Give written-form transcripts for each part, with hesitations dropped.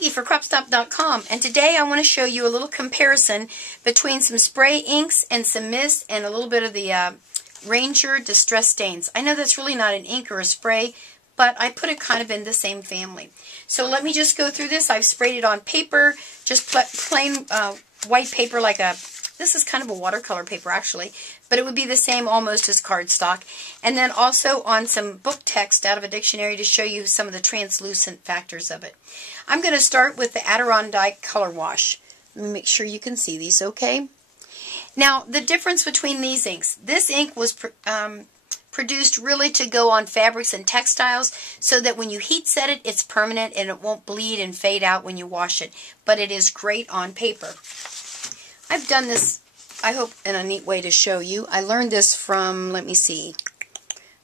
Peggy for Cropstop.com, and today I want to show you a little comparison between some spray inks and some mist and a little bit of the Ranger Distress Stains. I know that's really not an ink or a spray, but I put it kind of in the same family. So let me just go through this. I've sprayed it on paper, just plain white paper, like this is kind of a watercolor paper actually, but it would be the same almost as cardstock. And then also on some book text out of a dictionary to show you some of the translucent factors of it. I'm going to start with the Adirondack Color Wash. Let me make sure you can see these okay. Now, the difference between these inks. This ink was produced really to go on fabrics and textiles so that when you heat set it, it's permanent and it won't bleed and fade out when you wash it. But it is great on paper. I've done this, I hope, in a neat way to show you. I learned this from, let me see.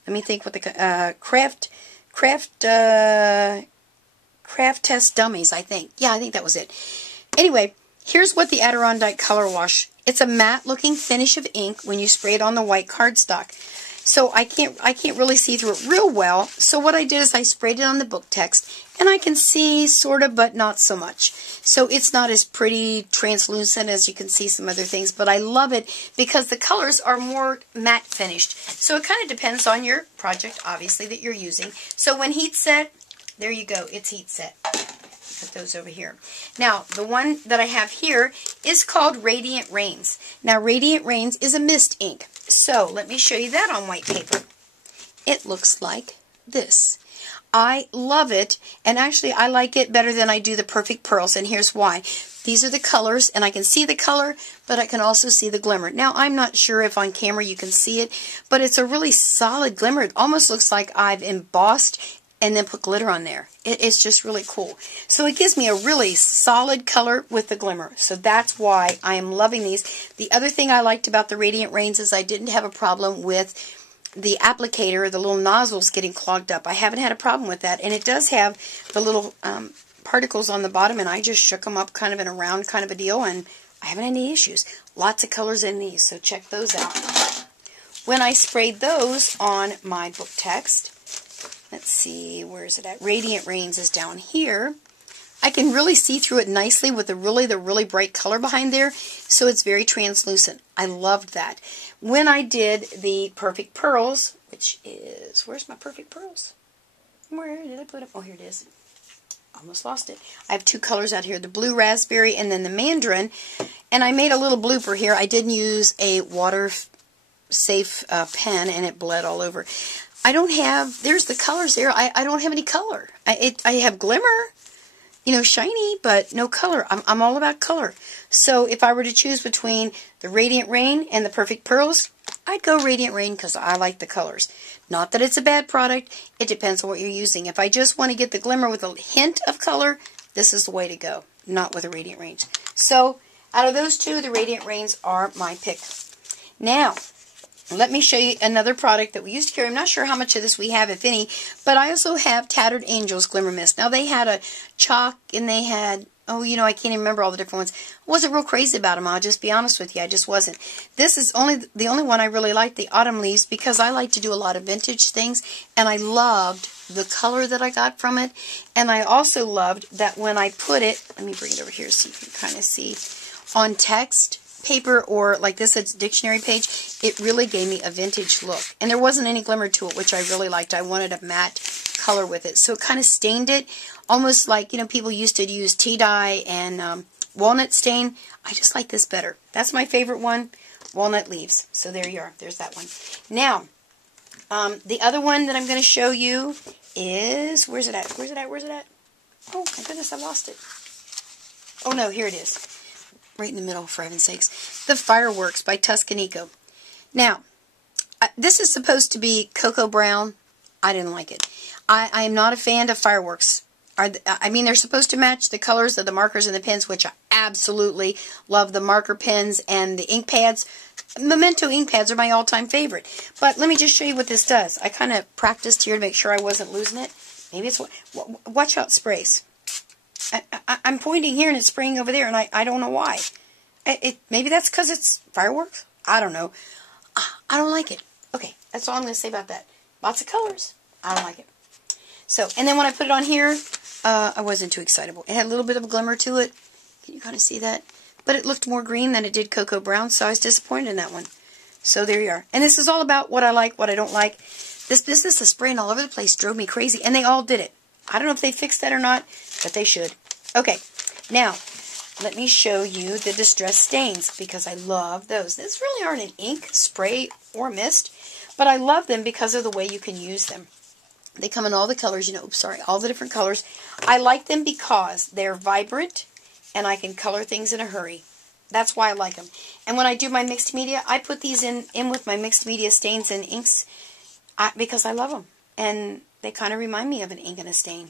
Let me think what the Craft Test Dummies, I think. Yeah, I think that was it. Anyway, here's what the Adirondack Color Wash. It's a matte looking finish of ink when you spray it on the white cardstock. So I can't really see through it real well. So what I did is I sprayed it on the book text, and I can see sort of, but not so much. So it's not as pretty translucent as you can see some other things, but I love it because the colors are more matte finished. So it kind of depends on your project, obviously, that you're using. So when heat set, there you go, it's heat set. Put those over here. Now, the one that I have here is called Radiant Rains. Now, Radiant Rains is a mist ink. So, let me show you that on white paper. It looks like this. I love it, and actually I like it better than I do the Perfect Pearls, and here's why. These are the colors, and I can see the color, but I can also see the glimmer. Now, I'm not sure if on camera you can see it, but it's a really solid glimmer. It almost looks like I've embossed and then put glitter on there. It's just really cool. So it gives me a really solid color with the glimmer. So that's why I am loving these. The other thing I liked about the Radiant Rains is I didn't have a problem with the applicator, the little nozzles getting clogged up. I haven't had a problem with that. And it does have the little particles on the bottom, and I just shook them up kind of in a round kind of a deal, and I haven't had any issues. Lots of colors in these, so check those out. When I sprayed those on my book text, let's see, where is it at? Radiant Rains is down here. I can really see through it nicely with the really bright color behind there, so it's very translucent. I loved that. When I did the Perfect Pearls, which is, where's my Perfect Pearls? Where did I put it? Oh, here it is. Almost lost it. I have two colors out here, the blue raspberry and then the mandarin, and I made a little blooper here. I didn't use a water-safe pen, and it bled all over. I don't have, there's the colors there, I don't have any color. I have glimmer, you know, shiny, but no color. I'm all about color. So if I were to choose between the Radiant Rain and the Perfect Pearls, I'd go Radiant Rain because I like the colors. Not that it's a bad product, it depends on what you're using. If I just want to get the glimmer with a hint of color, this is the way to go, not with the Radiant Rains. So out of those two, the Radiant Rains are my pick. Now, let me show you another product that we used to carry. I'm not sure how much of this we have, if any, but I also have Tattered Angels Glimmer Mist. Now, they had a chalk, and they had, oh, you know, I can't even remember all the different ones. I wasn't real crazy about them, I'll just be honest with you. I just wasn't. This is the only one I really like, the Autumn Leaves, because I like to do a lot of vintage things, and I loved the color that I got from it, and I also loved that when I put it, let me bring it over here so you can kind of see, on text paper or like this, it's a dictionary page, it really gave me a vintage look. And there wasn't any glimmer to it, which I really liked. I wanted a matte color with it. So it kind of stained it, almost like, you know, people used to use tea dye and walnut stain. I just like this better. That's my favorite one, Walnut Leaves. So there you are. There's that one. Now, the other one that I'm going to show you is, where's it at? Where's it at? Where's it at? Oh, my goodness, I lost it. Oh, no, here it is. Right in the middle, for heaven's sakes. The Fireworks by Tuscanico. Now, this is supposed to be cocoa brown. I didn't like it. I am not a fan of Fireworks. I mean, they're supposed to match the colors of the markers and the pens, which I absolutely love. The marker pens and the ink pads. Memento ink pads are my all-time favorite. But let me just show you what this does. I kind of practiced here to make sure I wasn't losing it. Maybe it's... Watch out, sprays. I'm pointing here and it's spraying over there, and I don't know why. Maybe that's because it's fireworks? I don't know. I don't like it. Okay, that's all I'm going to say about that. Lots of colors. I don't like it. So, and then when I put it on here, I wasn't too excitable. It had a little bit of a glimmer to it. Can you kind of see that? But it looked more green than it did cocoa brown, so I was disappointed in that one. So there you are. And this is all about what I like, what I don't like. This business of spraying all over the place drove me crazy, and they all did it. I don't know if they fixed that or not, but they should. Okay, now, let me show you the distress stains, because I love those. These really aren't an ink, spray, or mist, but I love them because of the way you can use them. They come in all the colors, all the different colors. I like them because they're vibrant, and I can color things in a hurry. That's why I like them. And when I do my mixed media, I put these in with my mixed media stains and inks because I love them. And they kind of remind me of an ink and a stain.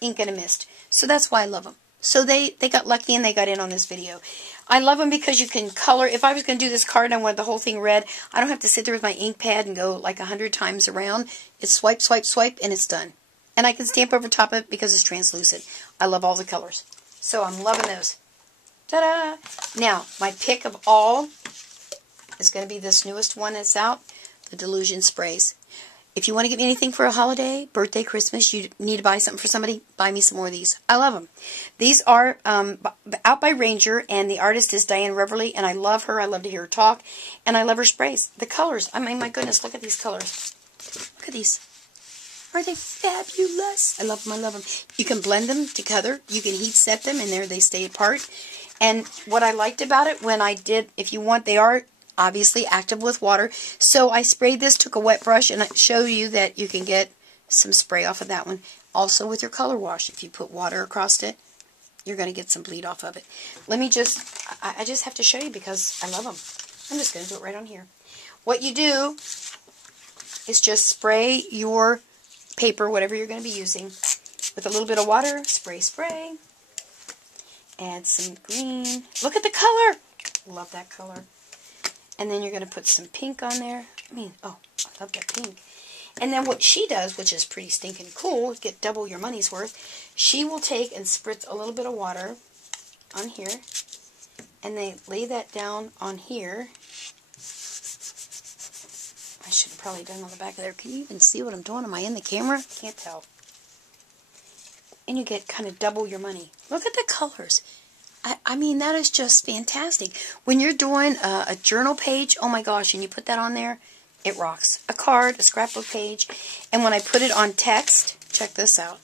Ink and a mist. So that's why I love them. So they got lucky and they got in on this video. I love them because you can color. If I was going to do this card and I wanted the whole thing red, I don't have to sit there with my ink pad and go like 100 times around. It's swipe, swipe, swipe, and it's done. And I can stamp over top of it because it's translucent. I love all the colors. So I'm loving those. Ta-da! Now, my pick of all is going to be this newest one that's out, the Delusion Sprays. If you want to give me anything for a holiday, birthday, Christmas, you need to buy something for somebody, buy me some more of these. I love them. These are out by Ranger, and the artist is Diane Reverly, and I love her. I love to hear her talk, and I love her sprays. The colors, I mean, my goodness, look at these colors. Look at these. Aren't they fabulous? I love them, I love them. You can blend them together. You can heat set them, and there they stay apart. And what I liked about it when I did, if you want, they are obviously active with water. So I sprayed this, took a wet brush, and I show you that you can get some spray off of that one. Also with your color wash, if you put water across it, you're going to get some bleed off of it. Let me just, I just have to show you because I love them. I'm just going to do it right on here. What you do is just spray your paper, whatever you're going to be using, with a little bit of water. Spray, spray. Add some green. Look at the color. Love that color. And then you're going to put some pink on there. I love that pink. And then what she does, which is pretty stinking cool, get double your money's worth, she will take and spritz a little bit of water on here. And they lay that down on here. I should have probably done on the back of there. Can you even see what I'm doing? Am I in the camera? Can't tell. And you get kind of double your money. Look at the colors. I mean, that is just fantastic. When you're doing a journal page, oh my gosh, and you put that on there, it rocks. A card, a scrapbook page. And when I put it on text, check this out.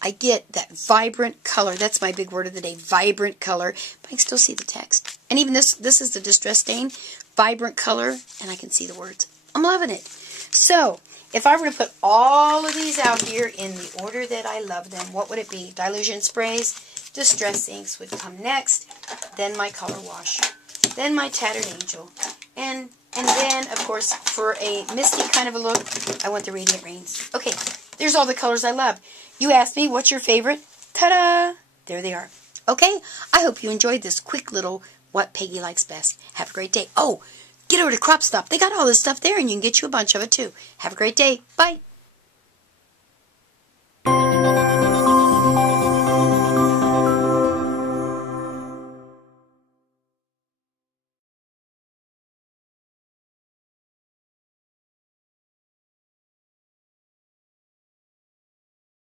I get that vibrant color. That's my big word of the day, vibrant color. But I can still see the text. And even this is the distress stain, vibrant color, and I can see the words. I'm loving it. So, if I were to put all of these out here in the order that I love them, what would it be? Delusion Sprays, Distress Inks would come next, then my Color Wash, then my Tattered Angel, and then, of course, for a misty kind of a look, I want the Radiant Rains. Okay, there's all the colors I love. You asked me, what's your favorite? Ta-da! There they are. Okay, I hope you enjoyed this quick little What Peggy Likes Best. Have a great day. Oh, get over to Crop Stop. They got all this stuff there, and you can get you a bunch of it, too. Have a great day. Bye.